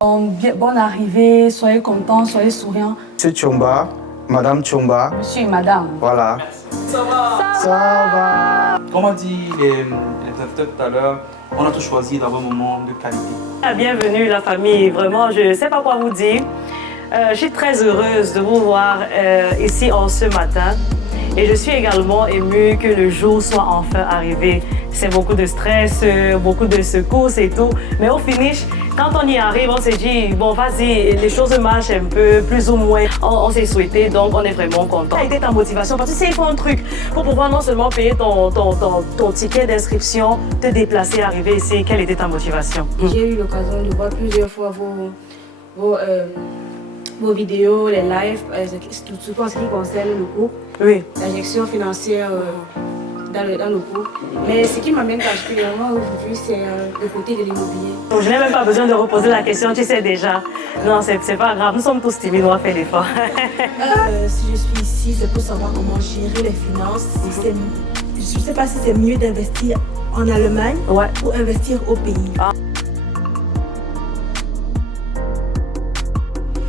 Bonne arrivée, soyez contents, soyez souriants. C'est Chomba, Madame Chomba. Monsieur et Madame. Voilà. Ça va? Ça va. Comme a dit les interprètes tout à l'heure, on a tous choisi d'avoir un moment de qualité. Bienvenue la famille, vraiment je ne sais pas quoi vous dire. Je suis très heureuse de vous voir ici en ce matin et je suis également émue que le jour soit enfin arrivé. C'est beaucoup de stress, beaucoup de secousses et tout, mais au finish, quand on y arrive, on s'est dit, bon vas-y, les choses marchent un peu, plus ou moins, on s'est souhaité, donc on est vraiment content. Quelle a été ta motivation? Parce que c'est un truc pour pouvoir non seulement payer ton ticket d'inscription, te déplacer, arriver ici, quelle était ta motivation? J'ai eu l'occasion de voir plusieurs fois vos vidéos, les lives, surtout en ce qui concerne le groupe, Oui. la gestion financière dans le groupe. Mais ce qui m'amène particulièrement aujourd'hui, c'est le côté de l'immobilier. Donc, je n'ai même pas besoin de reposer la question, tu sais déjà. Non, c'est pas grave, nous sommes tous timides, on va faire l'effort. Si je suis ici, c'est pour savoir comment gérer les finances. Je ne sais pas si c'est mieux d'investir en Allemagne ou investir au pays.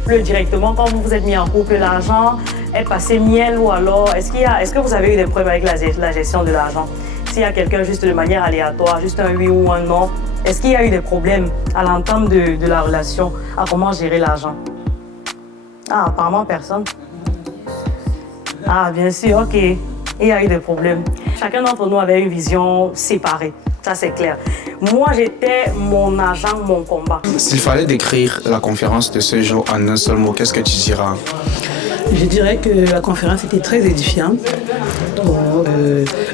Plus directement, quand vous vous êtes mis en couple, l'argent est passé miel ou alors est-ce que vous avez eu des problèmes avec la gestion de l'argent? S'il y a quelqu'un juste de manière aléatoire, juste un oui ou un non, est-ce qu'il y a eu des problèmes à l'entame de la relation, à comment gérer l'argent? Ah, apparemment personne. Ah, bien sûr, ok. Il y a eu des problèmes. Chacun d'entre nous avait une vision séparée, ça c'est clair. Moi, j'étais mon argent, mon combat. S'il fallait décrire la conférence de ce jour en un seul mot, qu'est-ce que tu diras? Je dirais que la conférence était très édifiante.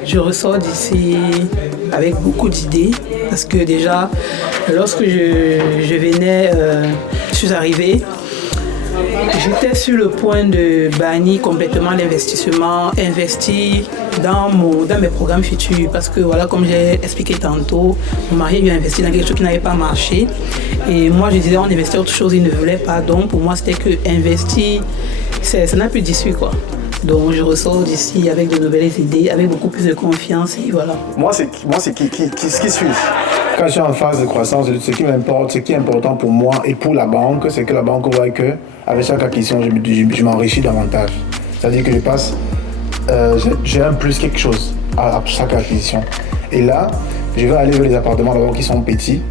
Je ressors d'ici avec beaucoup d'idées parce que déjà, lorsque je venais, je suis arrivée, j'étais sur le point de bannir complètement l'investissement, investir dans mes programmes futurs parce que voilà, comme j'ai expliqué tantôt, mon mari lui a investi dans quelque chose qui n'avait pas marché et moi je disais on investit autre chose, il ne voulait pas, donc pour moi c'était que investir, ça n'a plus d'issue quoi. Donc je ressors d'ici avec de nouvelles idées, avec beaucoup plus de confiance et voilà. Moi c'est qui suis. Quand je suis en phase de croissance, ce qui m'importe, ce qui est important pour moi et pour la banque, c'est que la banque voit que avec chaque acquisition, je m'enrichis davantage. C'est-à-dire que je passe, j'ai un plus quelque chose à chaque acquisition. Et là, je vais aller vers les appartements d'abord qui sont petits,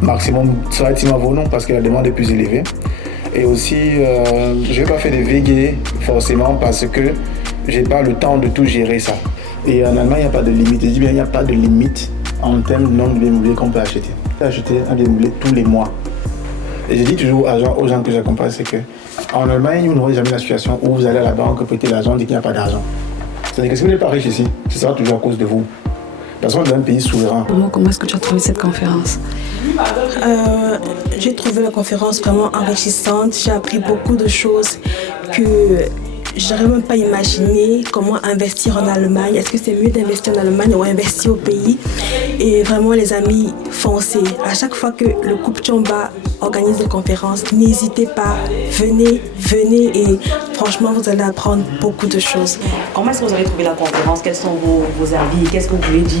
maximum relativement vos noms parce que la demande est plus élevée. Et aussi, je ne vais pas faire des VG forcément parce que je n'ai pas le temps de tout gérer ça. Et en Allemagne, il n'y a pas de limite. Je dis bien, il n'y a pas de limite en termes de nombre de biens immobiliers qu'on peut acheter. On peut acheter un bien immobilier tous les mois. Et je dis toujours aux gens que j'accompagne, c'est qu'en Allemagne, vous n'aurez jamais la situation où vous allez à la banque, prêter l'argent, dit qu'il n'y a pas d'argent. C'est-à-dire que si vous n'êtes pas riche ici, ce sera toujours à cause de vous. Parce qu'on est dans un pays souverain. Comment est-ce que tu as trouvé cette conférence? J'ai trouvé la conférence vraiment enrichissante. J'ai appris beaucoup de choses que j'aurais même pas imaginé. Comment investir en Allemagne. Est-ce que c'est mieux d'investir en Allemagne ou investir au pays? Et vraiment les amis, foncez. À chaque fois que le couple Chomba organise des conférences, n'hésitez pas. Venez et franchement vous allez apprendre beaucoup de choses. Comment est-ce que vous avez trouvé la conférence? Quels sont vos avis? Qu'est-ce que vous pouvez dire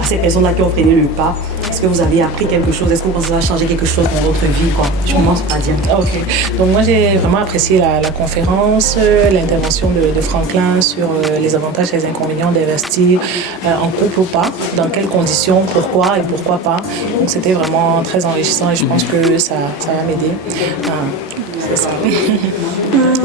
à ces personnes-là qui ont freiné le pas? Est-ce que vous avez appris quelque chose? Est-ce que vous pensez que ça va changer quelque chose dans votre vie, quoi? Je commence par dire. Ok. Donc moi j'ai vraiment apprécié la conférence, l'intervention de Franklin sur les avantages et les inconvénients d'investir en couple ou pas, dans quelles conditions, pourquoi et pourquoi pas. Donc c'était vraiment très enrichissant et je pense que ça va m'aider. C'est ça.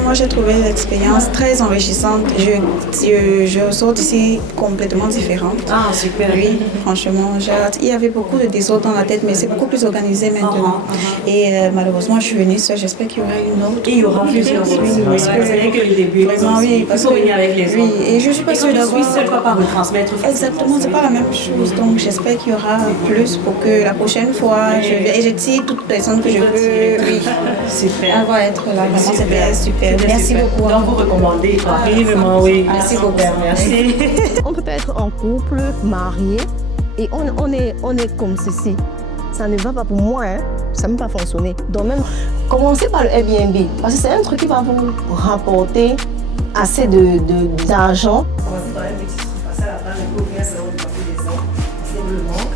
Moi, j'ai trouvé l'expérience très enrichissante. Je ressors d'ici complètement différente. Ah, super. Oui, franchement, il y avait beaucoup de désordre dans la tête, mais c'est beaucoup plus organisé maintenant. Et malheureusement, je suis venue seule. J'espère qu'il y aura une autre. Et il y aura plusieurs Oui, parce que c'est que le début. Vraiment, oui. Il faut venir avec les autres. Oui, et je suis pas sûre d'avoir... seule, pas par retransmettre. Exactement, c'est pas la même chose. Donc, j'espère qu'il y aura plus pour que la prochaine fois, je tire toute personne que je peux. Oui, super. Elle va être là. Vraiment, c'était super. Merci beaucoup. Donc, vous recommandez vivement, oui. Merci beaucoup. Merci. On peut être en couple, marié, et on est comme ceci. Ça ne va pas pour moi, hein. Ça ne peut pas fonctionner. Donc même, commencez par le Airbnb, parce que c'est un truc qui va vous rapporter assez d'argent. Commencez par un petit truc, passer à la page, vous ouvrir un salon de coiffure des hommes, simplement.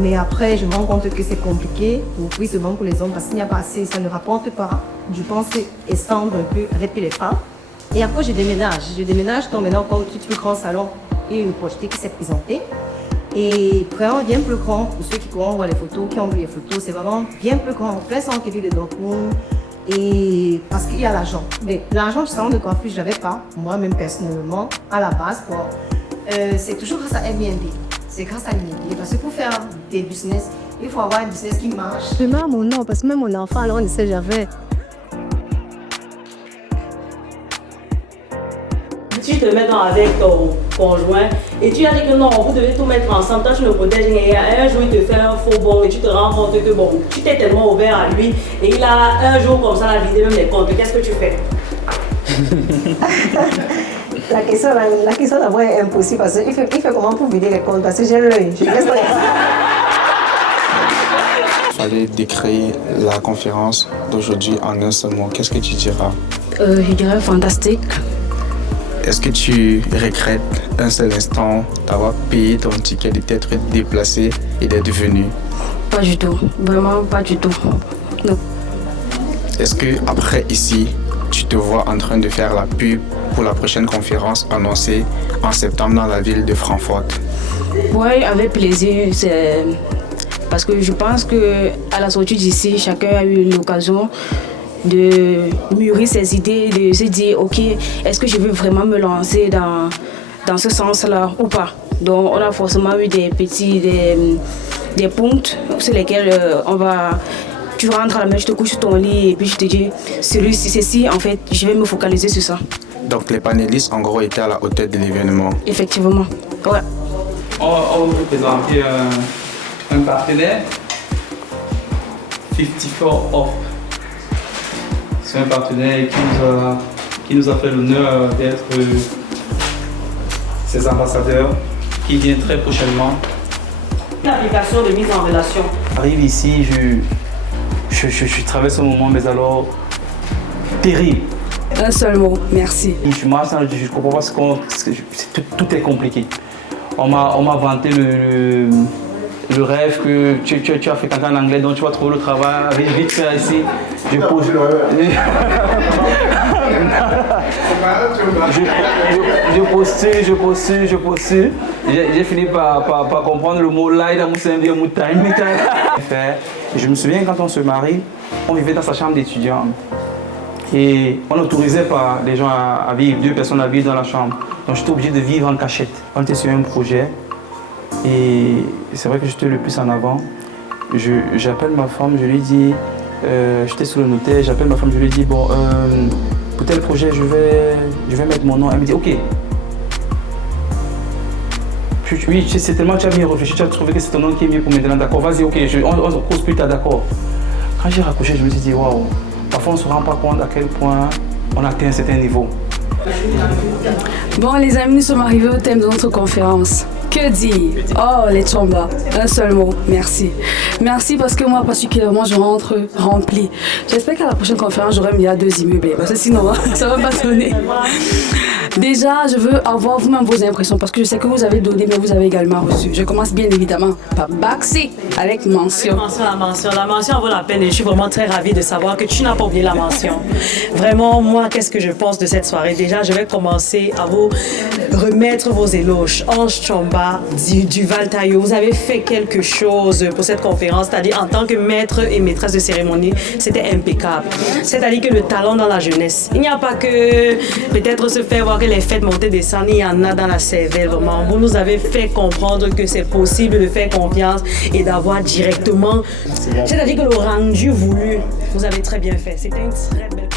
Mais après, je me rends compte que c'est compliqué, oui, seulement pour les hommes, parce qu'il n'y a pas assez, ça ne rapporte pas. Je pense étendre un peu avec les femmes. Et après, je déménage donc maintenant encore au tout plus grand salon et une projetée qui s'est présentée. Et vraiment bien plus grand, pour ceux qui pourront voir les photos, qui ont vu les photos, c'est vraiment bien plus grand, plein centre qui vit de Dortmund. Et parce qu'il y a l'argent. Mais l'argent du salon de coiffure, je n'avais pas, moi-même personnellement, à la base. C'est toujours grâce à Airbnb. C'est grâce à l'immobilier. Parce que pour faire des business, il faut avoir un business qui marche. Je mets à mon nom, parce que même mon enfant, alors on ne sait jamais. Tu te mets avec ton conjoint et tu as dit que non, vous devez tout mettre ensemble, toi tu le protèges et un jour il te fait un faux bon et tu te rends compte que bon, tu t'es tellement ouvert à lui et il a un jour comme ça la vidé même les comptes. Qu'est-ce que tu fais? La question d'abord est impossible parce qu'il fait comment pour vider les comptes parce que j'ai l'œil. Je reste dans les... Il fallait décrire la conférence d'aujourd'hui en un seul mot. Qu'est-ce que tu diras? Je dirais fantastique. Est-ce que tu regrettes un seul instant d'avoir payé ton ticket, de t'être déplacé et d'être venu? Pas du tout, vraiment pas du tout. Non. Est-ce que après ici, tu te vois en train de faire la pub pour la prochaine conférence annoncée en septembre dans la ville de Francfort? Oui, avec plaisir. C'est parce que je pense qu'à la sortie d'ici, chacun a eu l'occasion de mûrir ses idées, de se dire ok, est-ce que je veux vraiment me lancer dans ce sens-là ou pas. Donc on a forcément eu des points sur lesquels tu rentres à la maison, tu te couches sur ton lit et puis je te dis ceci en fait, je vais me focaliser sur ça. Donc les panélistes en gros étaient à la hauteur de l'événement. Effectivement, ouais. On va vous présenter un partenaire, 54 Off. C'est un partenaire qui nous a fait l'honneur d'être ses ambassadeurs, qui vient très prochainement. L'application de mise en relation. J'arrive ici, je traverse un moment, mais alors terrible. Un seul mot, merci. Je marche, je ne comprends pas tout est compliqué. On m'a vanté le rêve que tu as fait quelqu'un en anglais, donc tu vas trouver le travail, vite faire ici. Je postule. J'ai fini par comprendre le mot là, je me souviens quand on se marie, on vivait dans sa chambre d'étudiant. Et on n'autorisait pas les gens à vivre, 2 personnes à vivre dans la chambre. Donc j'étais obligé de vivre en cachette. On était sur un projet. Et c'est vrai que j'étais le plus en avant. J'appelle ma femme, je lui dis, j'étais sous le notaire, j'appelle ma femme, je lui dis, bon, pour tel projet, je vais mettre mon nom. Elle me dit, ok. Oui, c'est tellement que tu as bien réfléchi, tu as trouvé que c'est ton nom qui est mieux pour maintenant, d'accord, vas-y, ok, on se cause plus tard, d'accord. Quand j'ai raccroché, je me suis dit, waouh, parfois on ne se rend pas compte à quel point on atteint un certain niveau. Bon les amis, nous sommes arrivés au thème de notre conférence. Que dire? Oh les Tchamba, un seul mot, merci. Merci parce que moi particulièrement je rentre remplie. J'espère qu'à la prochaine conférence j'aurai mis à 2 immeubles parce que sinon ça va pas sonner. Déjà je veux avoir vous-même vos impressions parce que je sais que vous avez donné mais vous avez également reçu. Je commence bien évidemment par Baxi avec mention. La mention vaut la peine et je suis vraiment très ravie de savoir que tu n'as pas oublié la mention. Vraiment moi qu'est-ce que je pense de cette soirée? Déjà je vais commencer à vous remettre vos éloges. Ange Tchamba du Valtayo, vous avez fait quelque chose pour cette conférence, c'est-à-dire en tant que maître et maîtresse de cérémonie, c'était impeccable. C'est-à-dire que le talent dans la jeunesse, il n'y a pas que peut-être se faire voir que les fêtes montées descendent, il y en a dans la cervelle vraiment. Vous nous avez fait comprendre que c'est possible de faire confiance et d'avoir directement, c'est-à-dire que le rendu voulu, vous avez très bien fait. C'était une très belle